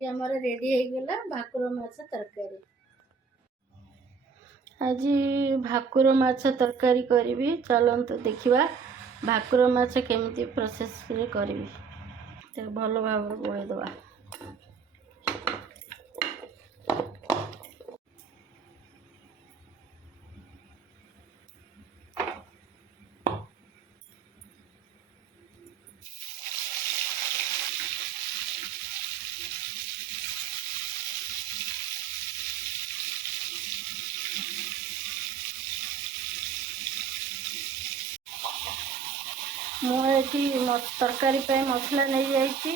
ଆମର ରେଡି ହେଇଗଲା ଭାକୁର ମାଛ ତରକାରୀ। ଆଜି ଭାକୁର ମାଛ ତରକାରୀ କରିବି। ଚାଲନ୍ତୁ ଦେଖିବା ଭାକୁର ମାଛ କେମିତି ପ୍ରୋସେସରେ କରିବି। ତାକୁ ଭଲ ଭାବରେ ଗୋଳେଇଦେବା। ମୁଁ ଏଠି ତରକାରୀ ପାଇଁ ମସଲା ନେଇଯାଇଛି।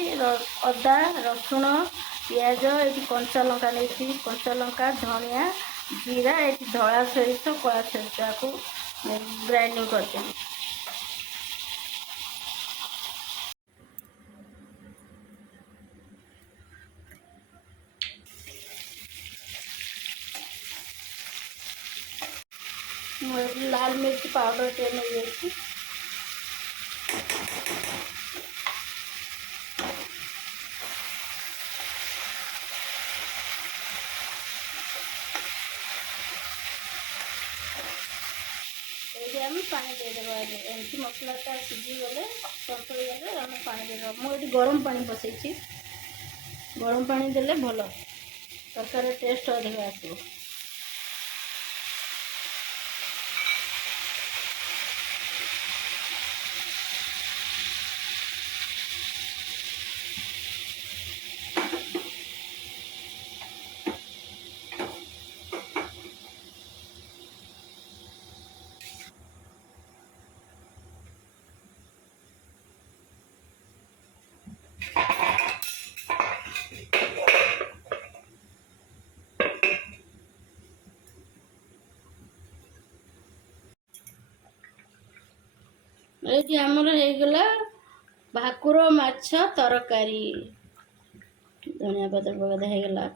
ଅଦା, ରସୁଣ, ପିଆଜ, ଏଠି କଞ୍ଚା ଲଙ୍କା ନେଇଛି। କଞ୍ଚା ଲଙ୍କା, ଧନିଆ, ଜିରା, ଏଠି ଧଳା ସୋରିଷ, କଳା ସୋରିଷକୁ ଗ୍ରାଇଣ୍ଡିଙ୍ଗ କରିଦେବି। ମୁଁ ଏଠି ଲାଲ ମିର୍ଚି ପାଉଡର ଟିକେ ନେଇଯାଇଛି। ଏଇଠି ଆମେ ପାଣି ଦେଇଦେବା। ଏମିତି ମସଲାଟା ସିଝିଗଲେ ସନ୍ତୁଳି ଗଲେ ଆମେ ପାଣି ଦେଇଦେବା। ମୁଁ ଏଠି ଗରମ ପାଣି ବସେଇଛି। ଗରମ ପାଣି ଦେଲେ ଭଲ, ତରକାରୀ ଟେଷ୍ଟ ଅଧିକ ଆସିବ। ଏଇଠି ଆମର ହେଇଗଲା ଭାକୁର ମାଛ ତରକାରୀ। ଧନିଆ ପତ୍ର ପକାଇ ହେଇଗଲା।